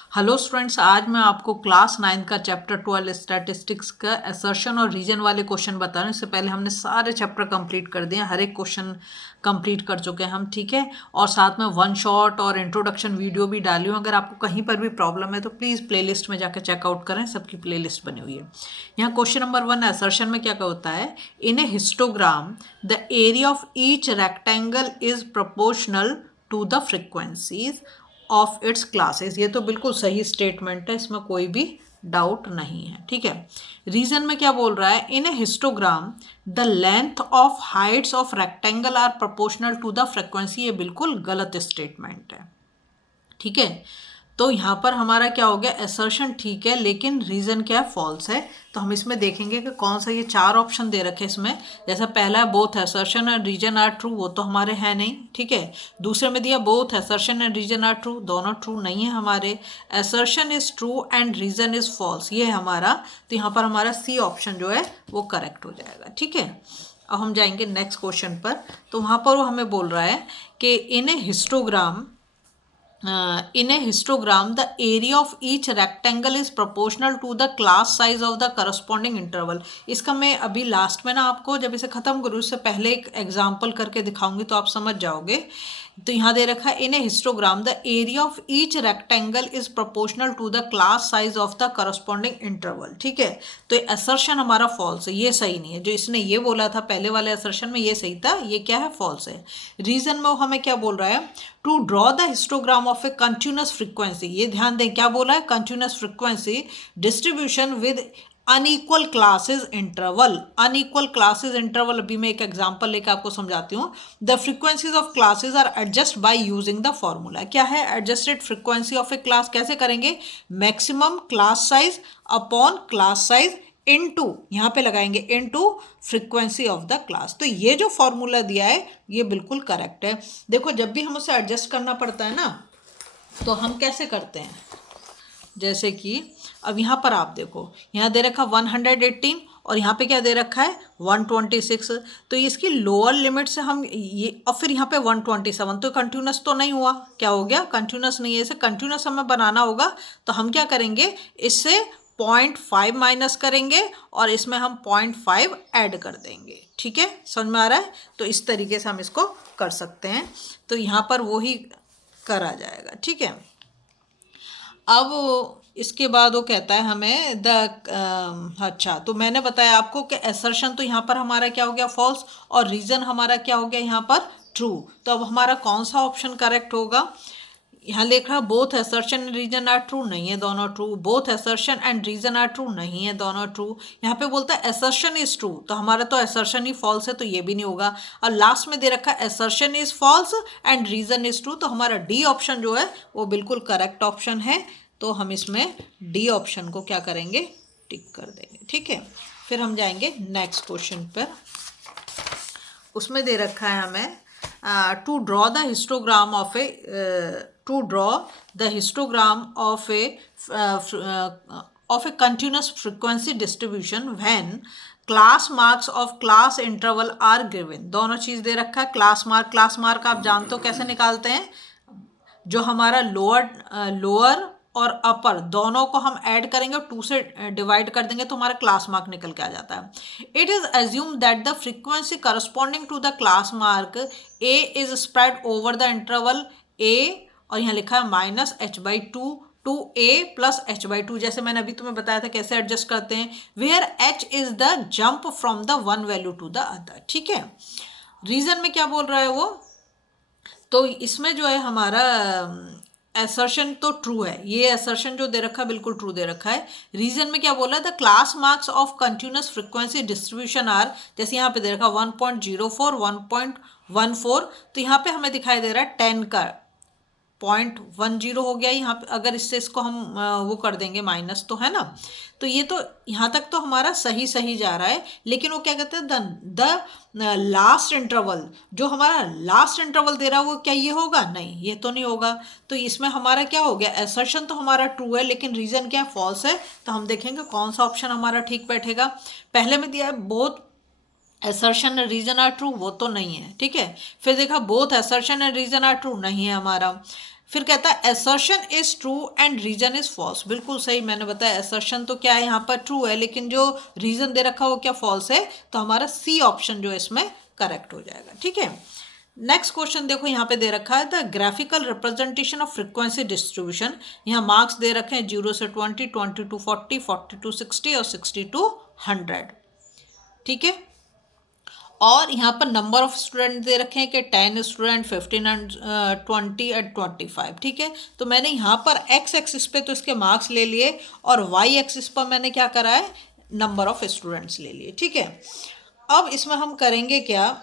Hello students, आज मैं आपको क्लास 9 का चैप्टर 12 स्टैटिस्टिक्स का असर्शन और रीजन वाले क्वेश्चन बता रहा हूँ। इससे पहले हमने सारे चैप्टर कंप्लीट कर दिए हैं, हर एक क्वेश्चन कंप्लीट कर चुके हैं हम, ठीक है। और साथ में वन शॉट और इंट्रोडक्शन वीडियो भी डाली हूँ। अगर आपको कहीं पर भी प्रॉब्लम है तो प्लीज़ प्लेलिस्ट में जाकर चेकआउट करें, सबकी प्लेलिस्ट बनी हुई है। यहाँ क्वेश्चन नंबर 1 असर्शन में क्या होता है, in a histogram the area of each rectangle is proportional to the frequencies of its classes. ये तो बिल्कुल सही स्टेटमेंट है, इसमें कोई भी डाउट नहीं है, ठीक है। रीजन में क्या बोल रहा है, in a histogram the length of heights of rectangle are proportional to the frequency. ये बिल्कुल गलत स्टेटमेंट है, ठीक है। तो यहाँ पर हमारा क्या हो गया, असर्शन ठीक है लेकिन रीज़न क्या है, फॉल्स है। तो हम इसमें देखेंगे कि कौन सा, ये 4 ऑप्शन दे रखे इसमें। जैसा पहला है both assertion and reason are true, वो तो हमारे हैं नहीं, ठीक है। दूसरे में दिया both assertion and reason are true, दोनों ट्रू नहीं है हमारे। Assertion is true and reason is false, ये है हमारा। तो यहाँ पर हमारा सी ऑप्शन जो है वो करेक्ट हो जाएगा, ठीक है। अब हम जाएंगे नेक्स्ट क्वेश्चन पर। तो वहाँ पर वो हमें बोल रहा है कि इन a histogram in a histogram the area of each rectangle is proportional to the class size of the corresponding interval। इसका मैं अभी लास्ट में ना आपको जब इसे ख़त्म करूँ इससे पहले एक एग्जांपल करके दिखाऊंगी तो आप समझ जाओगे। तो यहाँ दे रखा है in a histogram the area of each rectangle is proportional to the class size of the corresponding interval, ठीक है। तो ये असर्शन हमारा फॉल्स है, ये सही नहीं है। जो इसने ये बोला था पहले वाले असर्शन में ये सही था, ये क्या है, फॉल्स है। रीजन में वो हमें क्या बोल रहा है, to draw the histogram of a continuous frequency. ये ध्यान दें क्या बोला है, continuous frequency distribution with unequal classes interval. Unequal classes interval अभी मैं एक एग्जांपल लेकर आपको समझाती हूँ। The frequencies of classes are adjust by using the formula. क्या है adjusted frequency of a class, कैसे करेंगे, maximum class size upon class size into, यहाँ पे लगाएंगे into frequency of the class. तो ये जो फॉर्मूला दिया है ये बिल्कुल करेक्ट है। देखो जब भी हम उसे एडजस्ट करना पड़ता है ना तो हम कैसे करते हैं, जैसे कि अब यहाँ पर आप देखो, यहाँ दे रखा 118 और यहाँ पे क्या दे रखा है 126। तो इसकी लोअर लिमिट से हम ये, और फिर यहाँ पे 127, तो कंटिन्यूस तो नहीं हुआ, क्या हो गया, कंटिन्यूस नहीं है। इसे कंटिन्यूस हमें बनाना होगा तो हम क्या करेंगे, इससे 0.5 माइनस करेंगे और इसमें हम 0.5 ऐड कर देंगे, ठीक है, समझ में आ रहा है। तो इस तरीके से हम इसको कर सकते हैं, तो यहाँ पर वो ही करा जाएगा, ठीक है। अब इसके बाद वो कहता है हमें अच्छा, तो मैंने बताया आपको कि असर्शन तो यहाँ पर हमारा क्या हो गया, फॉल्स, और रीज़न हमारा क्या हो गया यहाँ पर, ट्रू। तो अब हमारा कौन सा ऑप्शन करेक्ट होगा, यहाँ लिख रहा both assertion and reason are true, नहीं है दोनों true. Both assertion and reason are true, नहीं है दोनों ट्रू। यहाँ पे बोलता है असर्शन इज ट्रू, तो हमारा तो असर्शन ही फॉल्स है, तो ये भी नहीं होगा। और लास्ट में दे रखा है assertion is false and reason is true, तो हमारा डी ऑप्शन जो है वो बिल्कुल करेक्ट ऑप्शन है। तो हम इसमें डी ऑप्शन को क्या करेंगे, टिक कर देंगे, ठीक है। फिर हम जाएंगे नेक्स्ट क्वेश्चन पर। उसमें दे रखा है हमें to draw the histogram of a continuous frequency distribution when class marks of class interval are given। दोनों चीज़ दे रखा है, क्लास मार्क आप जानते हो कैसे निकालते हैं, जो हमारा लोअर और अपर दोनों को हम ऐड करेंगे और 2 से डिवाइड कर देंगे तो हमारा क्लास मार्क निकल के आ जाता है। It is assume that the frequency corresponding to the class mark A is spread over the interval A, और यहाँ लिखा है -h/2 to a plus h/2। जैसे मैंने अभी तुम्हें बताया था कैसे एडजस्ट करते हैं, where h is the jump from the one value to the other, ठीक है। रीजन में क्या बोल रहा है वो, तो इसमें जो है हमारा असर्शन तो ट्रू है, ये असर्शन जो दे रखा है बिल्कुल ट्रू दे रखा है। रीजन में क्या बोला है, the class marks of continuous frequency distribution are, जैसे यहाँ पे दे रखा 1.04 1.14, तो यहाँ पे हमें दिखाई दे रहा है 10 का 0.10 हो गया यहाँ पे। अगर इससे इसको हम वो कर देंगे माइनस, तो है ना, तो ये तो यहाँ तक तो हमारा सही जा रहा है। लेकिन वो क्या कहते हैं, द लास्ट इंटरवल, जो हमारा लास्ट इंटरवल दे रहा है वो क्या ये होगा, नहीं ये तो नहीं होगा। तो इसमें हमारा क्या हो गया, असर्शन तो हमारा ट्रू है लेकिन रीजन क्या फॉल्स है। तो हम देखेंगे कौन सा ऑप्शन हमारा ठीक बैठेगा। पहले में दिया है both assertion and reason are true, वो तो नहीं है, ठीक है। फिर देखा both assertion and reason are true, नहीं है हमारा। फिर कहता है assertion is true and reason is false। बिल्कुल सही, मैंने बताया assertion तो क्या है यहाँ पर true है, लेकिन जो reason दे रखा है वो क्या false है, तो हमारा C ऑप्शन जो है इसमें करेक्ट हो जाएगा। ठीक है, नेक्स्ट क्वेश्चन देखो यहाँ पे दे रखा है the graphical representation of frequency distribution. यहाँ मार्क्स दे रखे हैं 0 से 20, 20 to 40, 40 to 60 और 60 to 100। ठीक है, और यहाँ पर नंबर ऑफ स्टूडेंट दे रखे हैं कि 10 स्टूडेंट, 15 एंड 20 एंड 25। ठीक है, तो मैंने यहाँ पर एक्स एक्सिस पे तो इसके मार्क्स ले लिए और वाई एक्सिस पर मैंने क्या करा है, नंबर ऑफ स्टूडेंट्स ले लिए। ठीक है, अब इसमें हम करेंगे क्या,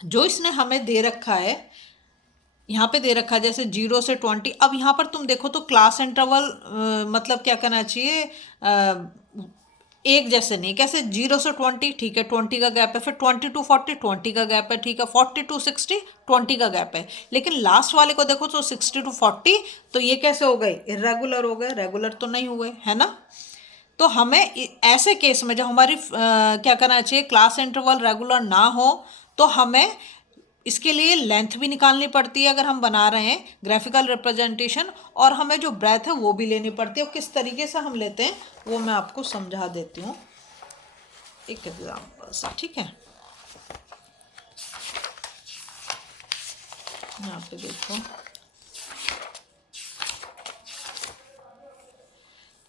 जो इसने हमें दे रखा है, यहाँ पे दे रखा है जैसे 0 से 20। अब यहाँ पर तुम देखो तो क्लास इंटरवल मतलब क्या करना चाहिए, एक जैसे नहीं, कैसे 0 से 20, ठीक है 20 का गैप है, फिर 20 to 40 20 का गैप है, ठीक है 40 to 60 20 का गैप है, लेकिन लास्ट वाले को देखो तो 60 to 40, तो ये कैसे हो गए, इरेगुलर हो गए, रेगुलर तो नहीं हुए, है ना। तो हमें ऐसे केस में जब हमारी क्या करना चाहिए, क्लास इंटरवल रेगुलर ना हो, तो हमें इसके लिए लेंथ भी निकालनी पड़ती है अगर हम बना रहे हैं ग्राफिकल रिप्रेजेंटेशन, और हमें जो ब्रेथ है वो भी लेनी पड़ती है। और किस तरीके से हम लेते हैं वो मैं आपको समझा देती हूँ एक एग्जाम्पल से। ठीक है, यहाँ पे देखो,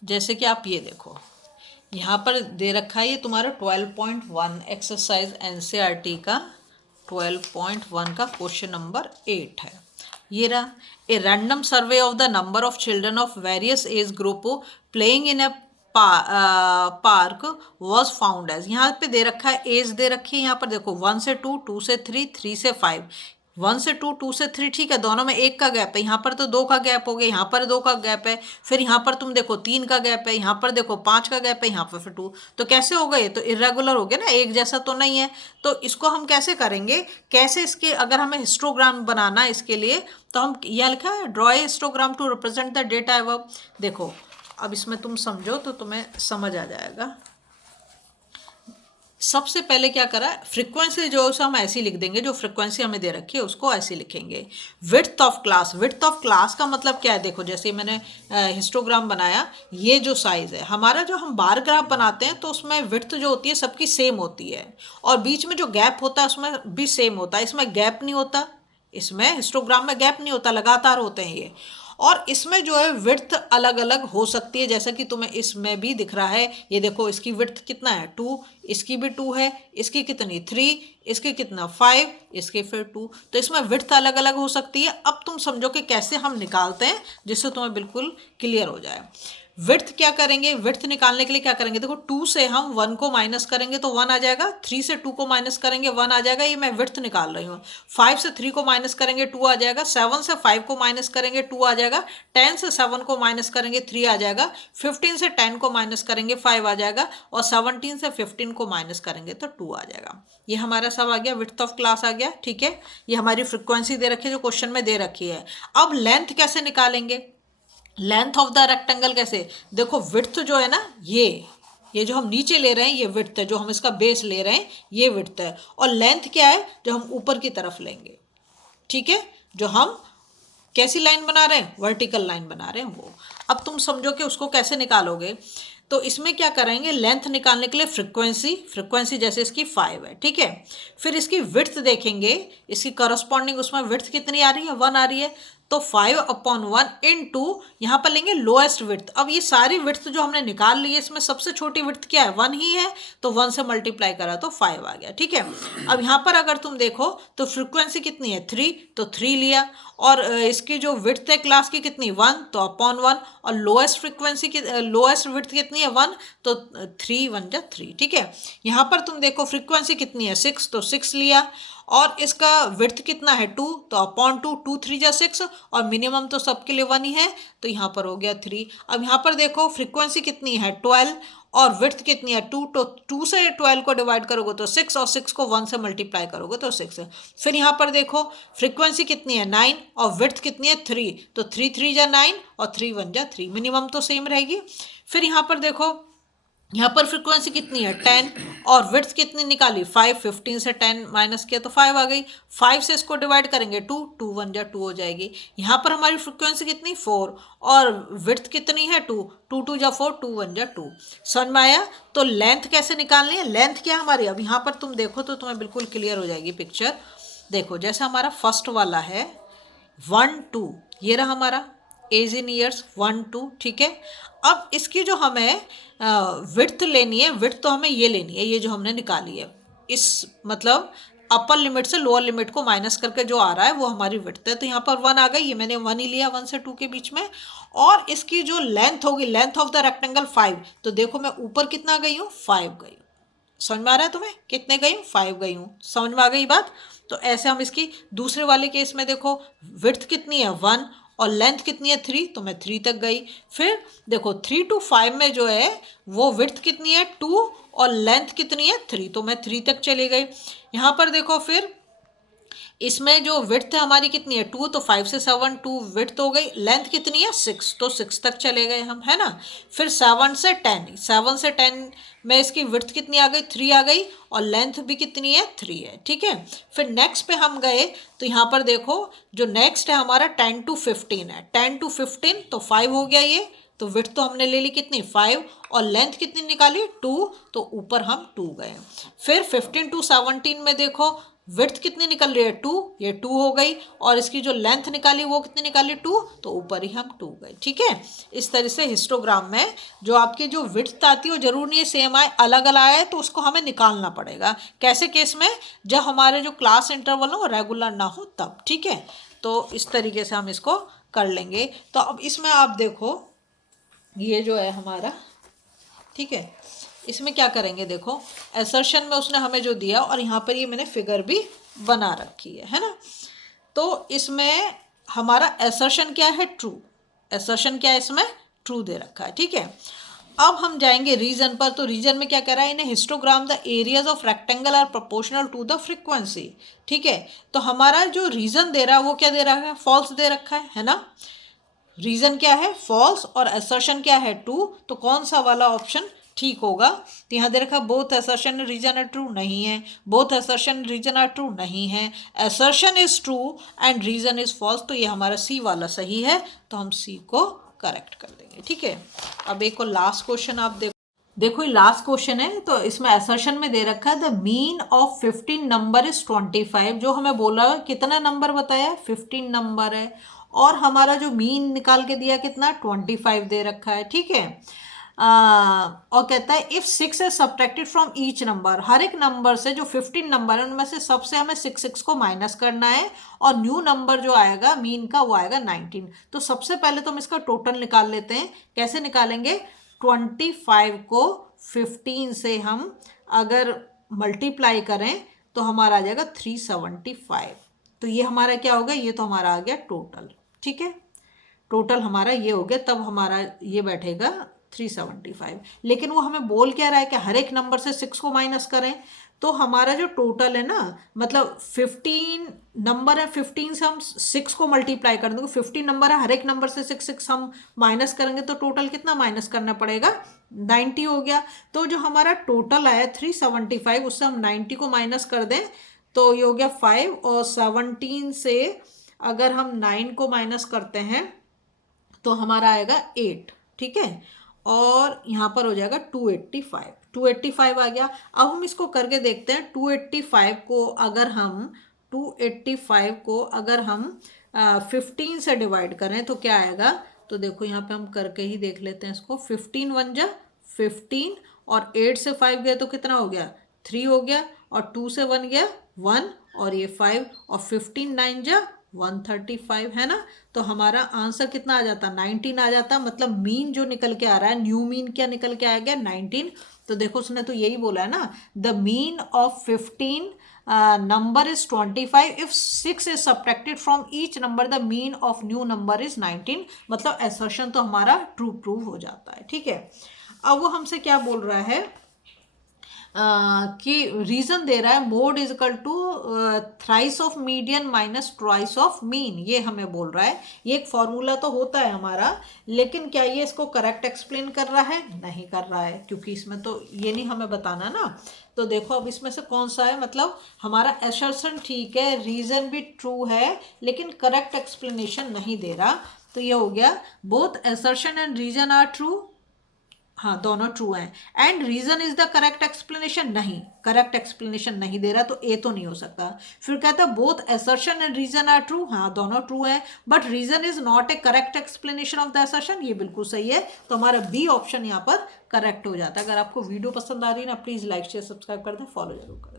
जैसे कि आप ये देखो यहाँ पर दे रखा है, ये तुम्हारा 12.1 एक्सरसाइज एनसीईआरटी का 12.1 का क्वेश्चन नंबर 8 है। ये रहा, a random survey of the number of children of various age group playing in a park was found as. यहाँ पे दे रखा है, एज दे रखी है यहाँ पर देखो 1 से 2, 2 से 3, 3 से 5, 1 से 2, 2 से 3, ठीक है, दोनों में 1 का गैप है, यहाँ पर तो 2 का गैप हो गया, यहाँ पर 2 का गैप है, फिर यहाँ पर तुम देखो 3 का गैप है, यहाँ पर देखो 5 का गैप है, यहाँ पर फिर 2, तो कैसे हो गए, तो इरेगुलर हो गया ना, एक जैसा तो नहीं है। तो इसको हम कैसे करेंगे, कैसे इसके, अगर हमें हिस्टोग्राम बनाना है इसके लिए, तो हम यह लिखा है draw a histogram to represent the data above. देखो अब इसमें तुम समझो तो तुम्हें समझ आ जाएगा। सबसे पहले क्या करा, फ्रीक्वेंसी जो है हम ऐसी लिख देंगे, जो फ्रीक्वेंसी हमें दे रखी है उसको ऐसे लिखेंगे। Width of class, width of class का मतलब क्या है, देखो जैसे मैंने हिस्टोग्राम बनाया, ये जो साइज़ है हमारा, जो हम बार ग्राफ बनाते हैं तो उसमें विड्थ जो होती है सबकी सेम होती है, और बीच में जो गैप होता है उसमें भी सेम होता है, इसमें गैप नहीं होता, इसमें हिस्टोग्राम में गैप नहीं होता, लगातार होते हैं ये। और इसमें जो है विड्थ अलग अलग हो सकती है, जैसा कि तुम्हें इसमें भी दिख रहा है, ये देखो इसकी विड्थ कितना है 2, इसकी भी 2 है, इसकी कितनी 3, इसकी कितना 5, इसके फिर 2, तो इसमें विड्थ अलग अलग हो सकती है। अब तुम समझो कि कैसे हम निकालते हैं जिससे तुम्हें बिल्कुल क्लियर हो जाए। विड्थ क्या करेंगे, विड्थ निकालने के लिए क्या करेंगे, देखो 2 से हम 1 को माइनस करेंगे तो 1 आ जाएगा, 3 से 2 को माइनस करेंगे 1 आ जाएगा, ये मैं विड्थ निकाल रही हूँ। 5 से 3 को माइनस करेंगे 2 आ जाएगा, 7 से 5 को माइनस करेंगे 2 आ जाएगा, 10 से 7 को माइनस करेंगे 3 आ जाएगा, 15 से 10 को माइनस करेंगे 5 आ जाएगा, और 17 से 15 को माइनस करेंगे तो 2 आ जाएगा। ये हमारा सब आ गया, विड्थ ऑफ क्लास आ गया। ठीक है, ये हमारी फ्रिक्वेंसी दे रखी है जो क्वेश्चन में दे रखी है। अब लेंथ कैसे निकालेंगे, लेंथ ऑफ द रेक्टेंगल कैसे, देखो विड्थ जो है ना, ये जो हम नीचे ले रहे हैं ये विड्थ है, जो हम इसका बेस ले रहे हैं ये विड्थ है, और लेंथ क्या है जो हम ऊपर की तरफ लेंगे। ठीक है, जो हम कैसी लाइन बना रहे हैं, वर्टिकल लाइन बना रहे हैं वो। अब तुम समझो कि उसको कैसे निकालोगे, तो इसमें क्या करेंगे, लेंथ निकालने के लिए फ्रीक्वेंसी जैसे इसकी 5 है, ठीक है, फिर इसकी विड्थ देखेंगे, इसकी करस्पॉन्डिंग उसमें विड्थ कितनी आ रही है, 1 आ रही है, तो 5/1 इंटू यहाँ पर लेंगे लोएस्ट विड्थ। अब ये सारी विड्थ जो हमने निकाल ली है, इसमें सबसे छोटी विड्थ क्या है, 1 ही है, तो 1 से मल्टीप्लाई करा तो 5 आ गया। ठीक है, अब यहाँ पर अगर तुम देखो तो फ्रीक्वेंसी कितनी है 3, तो 3 लिया, और इसकी जो विड्थ है क्लास की कितनी 1, तो अपॉन 1, और लोएस्ट फ्रीक्वेंसी की लोएस्ट विड्थ कितनी है 1, तो 3 1 जा 3। ठीक है, यहाँ पर तुम देखो फ्रीक्वेंसी कितनी है 6, तो 6 लिया, और इसका विड्थ कितना है 2, तो अपॉन 2, 2 3 जा 6, और मिनिमम तो सबके लिए 1 ही है, तो यहाँ पर हो गया 3। अब यहाँ पर देखो फ्रीक्वेंसी कितनी है 12, और विड्थ कितनी है 2, तो 2 से 12 को डिवाइड करोगे तो 6, और 6 को 1 से मल्टीप्लाई करोगे तो 6 है। फिर यहाँ पर देखो फ्रीक्वेंसी कितनी है 9, और विड्थ कितनी है 3, तो 3 3 जा 9, और 3 1 जा 3, मिनिमम तो सेम रहेगी। फिर यहाँ पर देखो यहाँ पर फ्रीक्वेंसी कितनी है 10 और विड्थ कितनी निकाली 5, 15 से 10 माइनस किया तो 5 आ गई। 5 से इसको डिवाइड करेंगे 2, 2 1 जा 2 हो जाएगी। यहाँ पर हमारी फ्रीक्वेंसी कितनी 4 और विड्थ कितनी है 2, 2 2 जा 4, 2 1 जा 2। समझ में आया? तो लेंथ कैसे निकालनी है, लेंथ क्या हमारी, अब यहाँ पर तुम देखो तो तुम्हें बिल्कुल क्लियर हो जाएगी पिक्चर। देखो जैसे हमारा फर्स्ट वाला है 1 2, ये रहा हमारा एज इन ईयर्स 1 2, ठीक है। अब इसकी जो हमें विड्थ लेनी है, विड्थ तो हमें ये लेनी है, ये जो हमने निकाली है, इस मतलब अपर लिमिट से लोअर लिमिट को माइनस करके जो आ रहा है वो हमारी विड्थ है। तो यहाँ पर 1 आ गई, ये मैंने 1 ही लिया 1 से 2 के बीच में। और इसकी जो लेंथ होगी, लेंथ ऑफ द रेक्टेंगल 5, तो देखो मैं ऊपर कितना गई हूँ 5 गई। समझ में आ रहा है तुम्हें, कितने गई हूँ 5 गई हूँ। समझ में आ गई बात? तो ऐसे हम इसकी दूसरे वाले केस में देखो विड्थ कितनी है 1 और लेंथ कितनी है 3, तो मैं 3 तक गई। फिर देखो 3 to 5 में जो है वो विड्थ कितनी है 2 और लेंथ कितनी है 3, तो मैं 3 तक चली गई। यहाँ पर देखो फिर इसमें जो विड्थ हमारी कितनी है 2, तो 5 से 7 2 विड्थ हो गई। लेंथ कितनी है 6, तो 6 तक चले गए हम, है ना। फिर 7 से 10, 7 से 10 में इसकी विड्थ कितनी आ गई 3 आ गई और लेंथ भी कितनी है 3 है, ठीक है। फिर नेक्स्ट पे हम गए तो यहाँ पर देखो जो नेक्स्ट है हमारा 10 to 15 है, 10 to 15 तो 5 हो गया ये, तो विड्थ तो हमने ले ली कितनी 5 और लेंथ कितनी निकाली 2, तो ऊपर हम 2 गए। फिर 15 to 17 में देखो विड्थ कितनी निकल रही है 2, ये 2 हो गई और इसकी जो लेंथ निकाली वो कितनी निकाली 2, तो ऊपर ही हम 2 गए, ठीक है। इस तरह से हिस्टोग्राम में जो आपकी जो विड्थ आती है वो जरूर नहीं है सेम आए, अलग अलग आए, तो उसको हमें निकालना पड़ेगा। कैसे केस में, जब हमारे जो क्लास इंटरवल हो रेगुलर ना हो तब, ठीक है। तो इस तरीके से हम इसको कर लेंगे। तो अब इसमें आप देखो ये जो है हमारा, ठीक है, इसमें क्या करेंगे देखो असर्शन में उसने हमें जो दिया और यहाँ पर ये मैंने फिगर भी बना रखी है ना। तो इसमें हमारा असर्शन क्या है ट्रू, असर्शन क्या है इसमें ट्रू दे रखा है, ठीक है। अब हम जाएंगे रीजन पर। तो रीजन में क्या कह रहा है, इन्हें histogram the areas of rectangle are proportional to the frequency, ठीक है। तो हमारा जो रीजन दे रहा है वो क्या दे रहा है, फॉल्स दे रखा है ना। रीजन क्या है फॉल्स और असर्शन क्या है ट्रू, तो कौन सा वाला ऑप्शन ठीक होगा। तो यहाँ दे रखा both assertion reason are true, नहीं है। Both assertion reason are true, नहीं है। Assertion is true and reason is false, तो ये हमारा सी वाला सही है, तो हम सी को करेक्ट कर देंगे, ठीक है। अब एक और लास्ट क्वेश्चन आप देखो ये लास्ट क्वेश्चन है। तो इसमें असर्शन में दे रखा है the mean of 15 number is 25, जो हमें बोला कितना नंबर बताया 15 नंबर है और हमारा जो मीन निकाल के दिया कितना 25 दे रखा है, ठीक है। और कहता है if 6 is subtracted from each number, हर एक नंबर से जो 15 नंबर है उनमें से सबसे हमें 6 को माइनस करना है और न्यू नंबर जो आएगा मीन का वो आएगा 19। तो सबसे पहले तो हम इसका टोटल निकाल लेते हैं। कैसे निकालेंगे, 25 को 15 से हम अगर मल्टीप्लाई करें तो हमारा आ जाएगा 375। तो ये हमारा क्या हो गया, ये तो हमारा आ गया टोटल, ठीक है। टोटल हमारा ये हो गया, तब हमारा ये बैठेगा 375। लेकिन वो हमें बोल क्या रहा है कि हर एक नंबर से 6 को माइनस करें। तो हमारा जो टोटल है ना, मतलब 15 नंबर है, 15 से हम 6 को मल्टीप्लाई कर देंगे। 15 नंबर है, हर एक नंबर से 6 हम माइनस करेंगे तो टोटल कितना माइनस करना पड़ेगा 90 हो गया। तो जो हमारा टोटल आया 375, उससे हम 90 को माइनस कर दें तो ये हो गया 5 और 17 से अगर हम 9 को माइनस करते हैं तो हमारा आएगा 8, ठीक है। और यहाँ पर हो जाएगा 285 आ गया। अब हम इसको करके देखते हैं। 285 को अगर हम 15 से डिवाइड करें तो क्या आएगा। तो देखो यहाँ पे हम करके ही देख लेते हैं इसको। 15 1 जा 15 और 8 से 5 गया तो कितना हो गया 3 हो गया और 2 से 1 गया 1 और ये 5 और 15 9 जा 135 है ना। तो हमारा आंसर कितना आ जाता 19 आ जाता। मतलब मीन जो निकल के आ रहा है, न्यू मीन क्या निकल के आ गया 19। तो देखो उसने तो यही बोला है ना, the mean of 15 number is 25 if 6 is subtracted from each number the mean of new number is 19। मतलब असर्शन तो हमारा ट्रू प्रूव हो जाता है, ठीक है। अब वो हमसे क्या बोल रहा है, कि रीजन दे रहा है mode is equal to thrice of median minus twice of mean, ये हमें बोल रहा है। ये एक फॉर्मूला तो होता है हमारा, लेकिन क्या ये इसको करेक्ट एक्सप्लेन कर रहा है? नहीं कर रहा है, क्योंकि इसमें तो ये नहीं हमें बताना ना। तो देखो अब इसमें से कौन सा है, मतलब हमारा एसर्शन ठीक है, रीजन भी ट्रू है, लेकिन करेक्ट एक्सप्लेनेशन नहीं दे रहा। तो ये हो गया both assertion and reason are true, हाँ दोनों ट्रू हैं। And reason is the correct explanation, नहीं, करेक्ट एक्सप्लेनेशन नहीं दे रहा, तो ए तो नहीं हो सकता। फिर कहता है both assertion and reason are true, हाँ दोनों ट्रू हैं, but reason is not a correct explanation of the assertion, ये बिल्कुल सही है। तो हमारा बी ऑप्शन यहाँ पर करेक्ट हो जाता है। अगर आपको वीडियो पसंद आ रही है ना, प्लीज लाइक शेयर सब्सक्राइब कर दें, फॉलो जरूर करें।